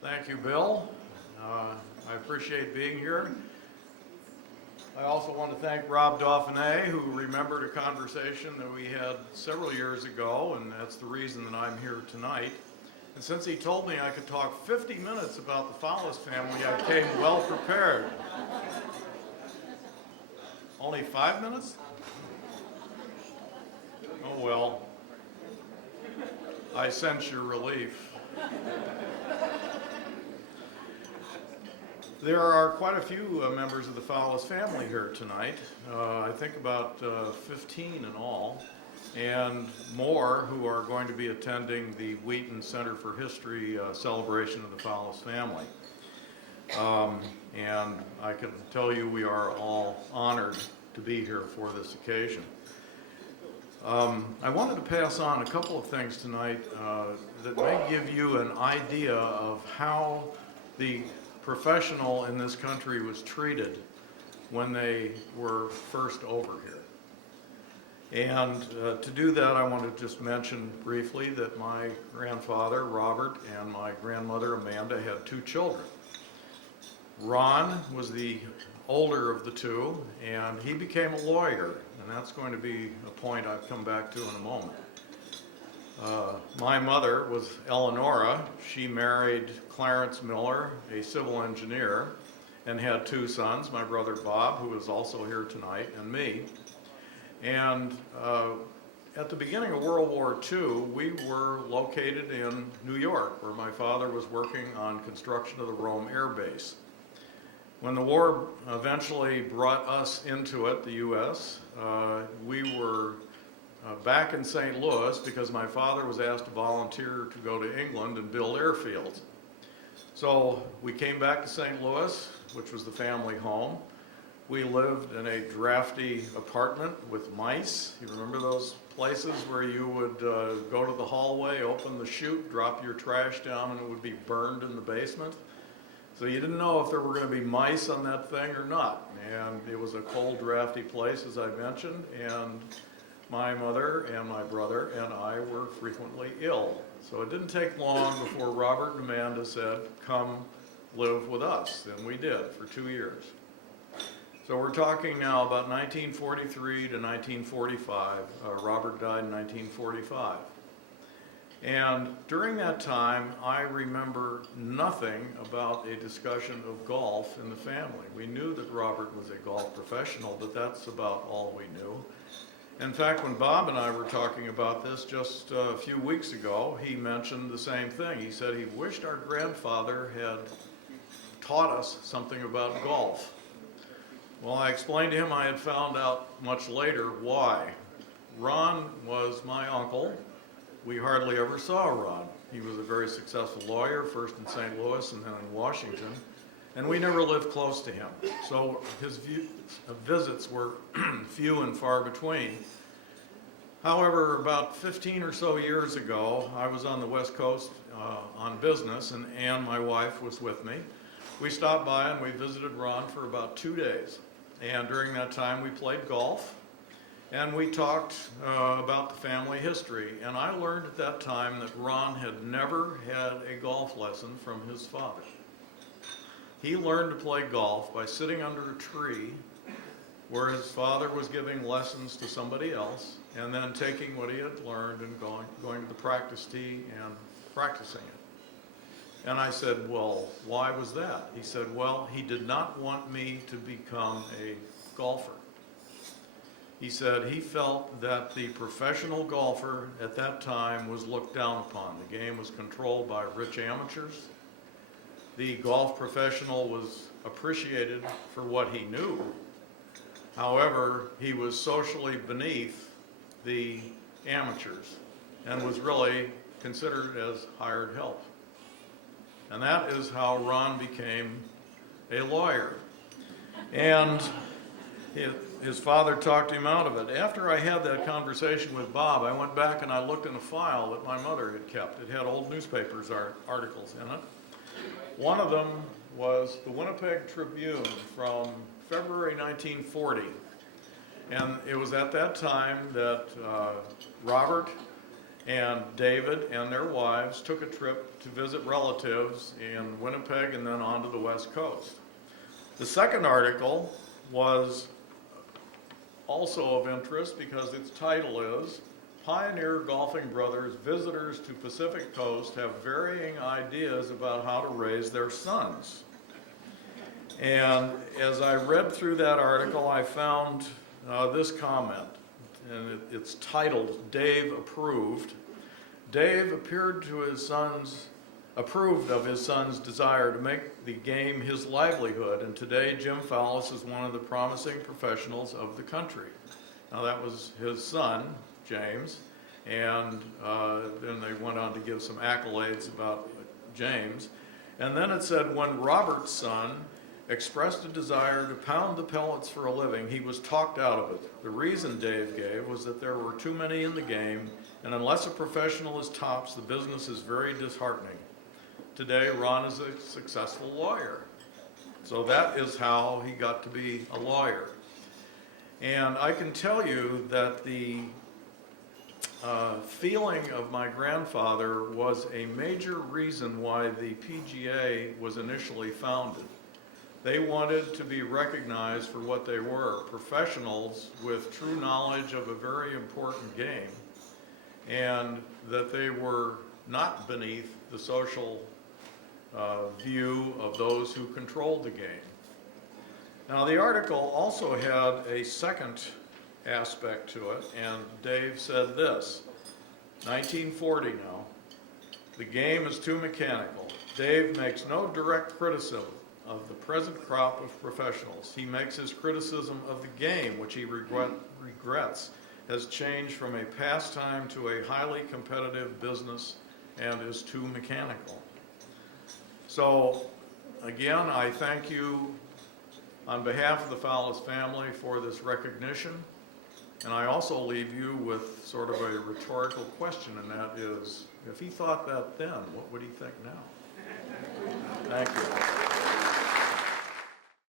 Thank you, Bill. I appreciate being here. I also want to thank Rob Dauphiné, who remembered a conversation that we had several years ago, and that's the reason that I'm here tonight. And since he told me I could talk 50 minutes about the Foulis family, I came well prepared. Only 5 minutes? Oh well, I sense your relief. There are quite a few members of the Foulis family here tonight. I think about 15 in all, and more who are going to be attending the Wheaton Center for History celebration of the Foulis family. And I can tell you we are all honored to be here for this occasion. I wanted to pass on a couple of things tonight that may give you an idea of how the professional in this country was treated when they were first over here. And to do that, I want to just mention briefly that my grandfather, Robert, and my grandmother, Amanda, had 2 children. Ron was the older of the 2, and he became a lawyer, and that's going to be a point I'll come back to in a moment. My mother was Eleonora. She married Clarence Miller, a civil engineer, and had 2 sons, my brother Bob, who is also here tonight, and me. And at the beginning of World War II, we were located in New York, where my father was working on construction of the Rome Air Base. When the war eventually brought us into it, the U.S., we were back in St. Louis because my father was asked to volunteer to go to England and build airfields. So we came back to St. Louis, which was the family home. We lived in a drafty apartment with mice. You remember those places where you would go to the hallway, open the chute, drop your trash down, and it would be burned in the basement? So you didn't know if there were going to be mice on that thing or not. And it was a cold, drafty place, as I mentioned, and my mother and my brother and I were frequently ill. So it didn't take long before Robert and Amanda said, "Come live with us," and we did for 2 years. So we're talking now about 1943 to 1945. Robert died in 1945. And during that time, I remember nothing about a discussion of golf in the family. We knew that Robert was a golf professional, but that's about all we knew. In fact, when Bob and I were talking about this just a few weeks ago, he mentioned the same thing. He said he wished our grandfather had taught us something about golf. Well, I explained to him I had found out much later why. Ron was my uncle. We hardly ever saw Ron. He was a very successful lawyer, first in St. Louis and then in Washington, and we never lived close to him. So his visits were few and far between. However, about 15 or so years ago, I was on the West Coast on business, and Ann, my wife, was with me. We stopped by and we visited Ron for about 2 days. And during that time, we played golf. And we talked about the family history, and I learned at that time that Ron had never had a golf lesson from his father. He learned to play golf by sitting under a tree where his father was giving lessons to somebody else, and then taking what he had learned and going to the practice tee and practicing it. And I said, "Well, why was that?" He said, "Well, he did not want me to become a golfer." He said he felt that the professional golfer at that time was looked down upon. The game was controlled by rich amateurs. The golf professional was appreciated for what he knew. However, he was socially beneath the amateurs and was really considered as hired help. And that is how Ron became a lawyer. And his father talked him out of it. After I had that conversation with Bob, I went back and I looked in a file that my mother had kept. It had old newspapers articles in it. One of them was the Winnipeg Tribune from February 1940. And it was at that time that Robert and David and their wives took a trip to visit relatives in Winnipeg and then on to the West Coast. The second article was also of interest because its title is Pioneer Golfing Brothers Visitors to Pacific Coast Have Varying Ideas About How to Raise Their Sons. And as I read through that article, I found this comment, and it's titled, Dave Approved. Dave approved of his son's desire to make the game his livelihood, and today Jim Foulis is one of the promising professionals of the country. Now that was his son, James, and then they went on to give some accolades about James. And then it said, when Robert's son expressed a desire to pound the pellets for a living, he was talked out of it. The reason Dave gave was that there were too many in the game, and unless a professional is tops, the business is very disheartening. Today, Ron is a successful lawyer. So that is how he got to be a lawyer. And I can tell you that the feeling of my grandfather was a major reason why the PGA was initially founded. They wanted to be recognized for what they were, professionals with true knowledge of a very important game, and that they were not beneath the social view of those who controlled the game. Now, the article also had a second aspect to it, and Dave said this, 1940 now, the game is too mechanical. Dave makes no direct criticism of the present crop of professionals. He makes his criticism of the game, which he regrets has changed from a pastime to a highly competitive business and is too mechanical. So, again, I thank you on behalf of the Foulis family for this recognition, and I also leave you with sort of a rhetorical question, and that is, if he thought that then, what would he think now? Thank you.